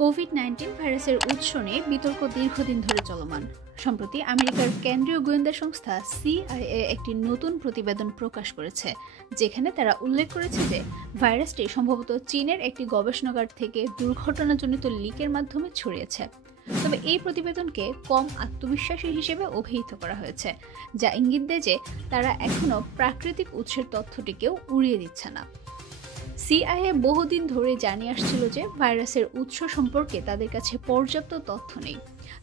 COVID-19 ভাইরাসের উৎস নিয়ে বিতর্ক দীর্ঘদিন ধরে চলমান। সম্প্রতি আমেরিকার কেন্দ্রীয় গোয়েন্দা সংস্থা CIA একটি নতুন প্রতিবেদন প্রকাশ করেছে, যেখানে তারা উল্লেখ করেছে যে ভাইরাসটি সম্ভবত চীনের একটি গবেষণাগার থেকে দুর্ঘটনাজনিত লিকের মাধ্যমে ছড়িয়েছে। তবে এই প্রতিবেদনকে কম আত্মবিশ্বাসী হিসেবে অভিহিত করা হয়েছে, যা ইঙ্গিত দেয় যে তারা এখনও প্রাকৃতিক উৎসের তথ্যটিকেও উড়িয়ে দিচ্ছে না। CIA বহুদিন ধরে জানিয়ে আসছিল যে ভাইরাসের উৎস সম্পর্কে তাদের কাছে পর্যাপ্ত তথ্য নেই।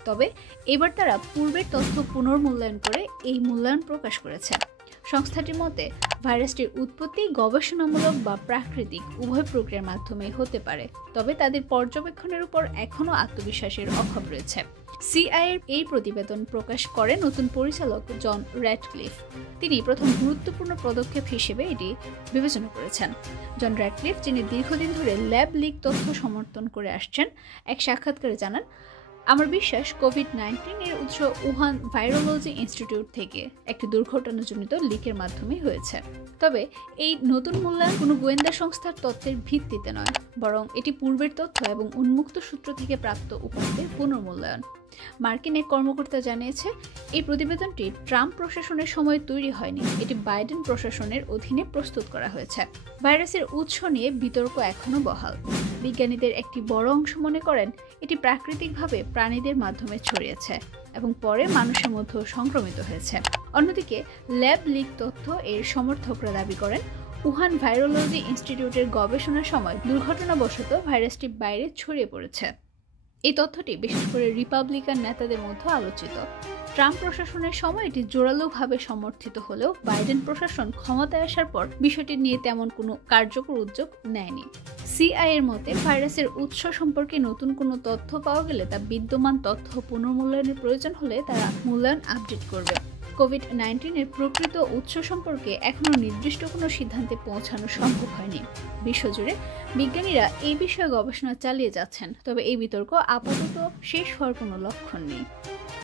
তবে এবার তারা পূর্বের তথ্য পুনর্মূল্যায়ন করে এই মূল্যায়ন প্রকাশ করেছে। সংস্থাটির মতে ভাইরাসটির উৎপত্তি গবেষণামূলক বা প্রাকৃতিক উভয় প্রক্রিয়ার মাধ্যমে হতে পারে, তবে তাদের পর্যবেক্ষণের উপর এখনও আত্মবিশ্বাসের অভাব রয়েছে। CIA এই প্রতিবেদন প্রকাশ করে নতুন পরিচালক জন র্যাডক্লিফ। তিনি প্রথম গুরুত্বপূর্ণ পদক্ষেপ হিসেবে এটি বিবেচনা করেছেন। জন র্যাডক্লিফ, যিনি দীর্ঘদিন ধরে ল্যাব লিক তথ্য সমর্থন করে আসছেন, এক সাক্ষাৎকারে জানান, আমার বিশ্বাস কোভিড-19 এর উৎস উহান ভাইরোলজি ইনস্টিটিউট থেকে একটি দুর্ঘটনাজনিত লিকের মাধ্যমে হয়েছে। তবে এই নতুন মূল্যায়ন কোনো গোয়েন্দা সংস্থার তথ্যের ভিত্তিতে নয়, বরং এটি পূর্বের তথ্য এবং উন্মুক্ত সূত্র থেকে প্রাপ্ত উপাত্তের পুনর্মূল্যায়ন। মার্কিন এক কর্মকর্তা জানিয়েছে, এই প্রতিবেদনটি ট্রাম্প প্রশাসনের সময় তৈরি হয়নি, এটি বাইডেন প্রশাসনের অধীনে প্রস্তুত করা হয়েছে। ভাইরাসের উৎস নিয়ে বিতর্ক এখনও বহাল। বিজ্ঞানীদের একটি বড় অংশ মনে করেন এটি প্রাকৃতিকভাবে প্রাণীদের মাধ্যমে ছড়িয়েছে এবং পরে মানুষের মধ্যেও সংক্রমিত হয়েছে। অন্যদিকে ল্যাব লিক তথ্য এর সমর্থকরা দাবি করেন উহান ভাইরোলজি ইনস্টিটিউটের গবেষণার সময় দুর্ঘটনাবশত ভাইরাসটি বাইরে ছড়িয়ে পড়েছে। এই তথ্যটি বিশেষ করে রিপাবলিকান নেতাদের মধ্যে আলোচিত। ট্রাম্প প্রশাসনের সময় এটি জোরালোভাবে সমর্থিত হলেও বাইডেন প্রশাসন ক্ষমতায় আসার পর বিষয়টি নিয়ে তেমন কোনো কার্যকর উদ্যোগ নেয়নি। CIA এর মতে ভাইরাসের উৎস সম্পর্কে নতুন কোনো তথ্য পাওয়া গেলে তা বিদ্যমান তথ্য পুনর্মূল্যায়নের প্রয়োজন হলে তারা মূল্যায়ন আপডেট করবে। কোভিড-19 এর প্রকৃত উৎস সম্পর্কে এখনও নির্দিষ্ট কোনো সিদ্ধান্তে পৌঁছানো সম্ভব হয়নি। বিশ্বজুড়ে বিজ্ঞানীরা এই বিষয়ে গবেষণা চালিয়ে যাচ্ছেন, তবে এই বিতর্ক আপাতত শেষ হওয়ার কোনো লক্ষণ নেই।